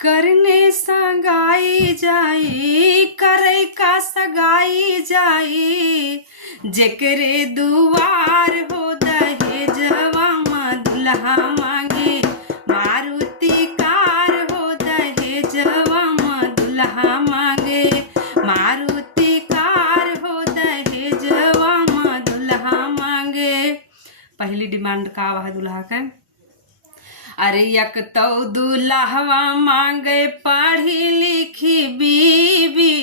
करने सगाई जाई करे का सगाई जाई जेकरे दुआर हो दहेजवा दुल्हा मांगे मारुति कार हो दहेजवा दुल्हा मांगे मारुति कार हो दहेजवा दुल्हा मांगे। पहली डिमांड का है दुल्हा का, अरे यक तो दुल्हवा मांगे पढ़ी लिखी बीबी,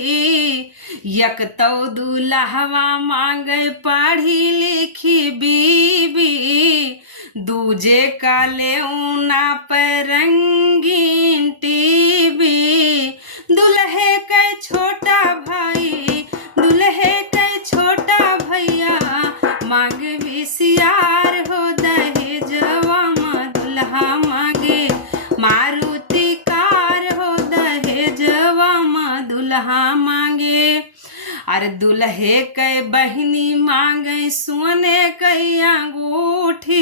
यक तो दुल्हवा मांगे पढ़ी लिखी बीबी, दूजे का लेउना पर रंगीन टीवी, दुल्हे के छोटा भाई दुल्हे के छोटा भैया मांगे विसियार हो दहेजवा दुल्हा मांगे मारुति कार हो दहेजवा दुल्हा मांगे। अरे दुल्हे के बहनी मांगे सोने के अंगूठी,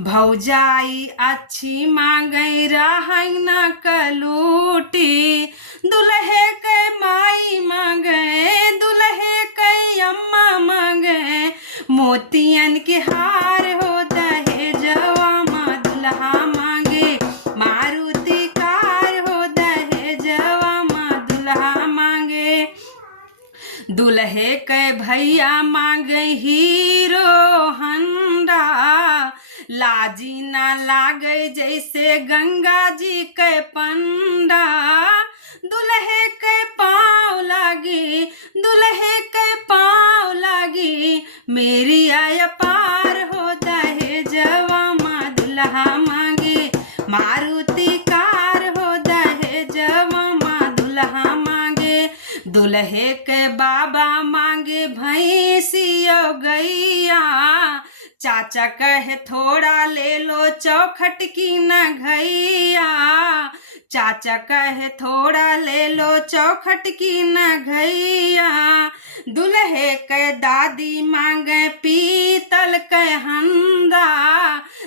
भौजाई अच्छी मांगे रहना कलूटी, दुल्हे के माई मांगे दुल्हे के अम्मा मांगे मोतियन के हार हो दहेजवा दुल्हा मांगे मारुति कार हो दहेजवा दुल्हा मांगे। दुल्हे के भैया मांगे हीरो हंडा, लाजी ना लागे जैसे गंगा जी के पंडा, दुल्हे के पाँव लागी दुल्हे के पाँव लागी मेरी आय पार हो दहेजवा दुल्हा मांगे मारुति कार हो दहेजवा दुल्हा मांगे। दुल्हे के बाबा मांगे भैंसिया गैया, चाचा कहे थोड़ा ले लो चौखट की न घैया, चाचा कहे थोड़ा ले लो चौखट की न घैया। दुल्हे के दादी मांगे पीतल के हंदा,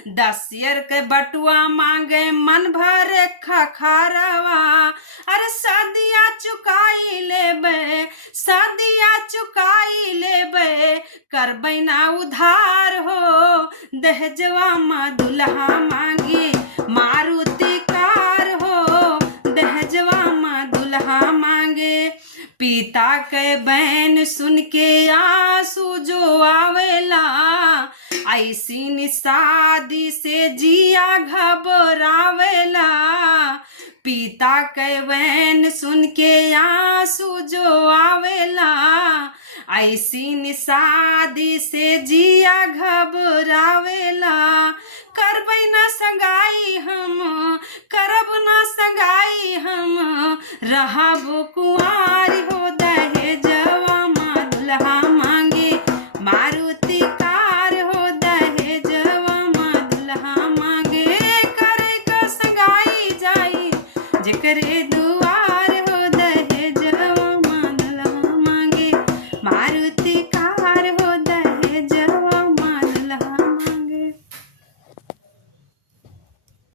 दसियर के बटुआ मांगे मन भर खखरवा, अरे सदिया चुकाई लेबे सदिया चुकाई लेबे करबै ना उधार हो दहेजवा दुल्हा मांगे मारुति कार हो दहेजवा दुल्हा मांगे। पिता के बहन सुन के आंसू जो आवेला, ऐसी शादी से जिया घबरावेला, पिता के बहन सुन के आंसू जो आवेला, ऐसी शादी से जिया घबरावेला, करबै ना सगाई हम करब ना सगाई हम रहब कुंवारी हो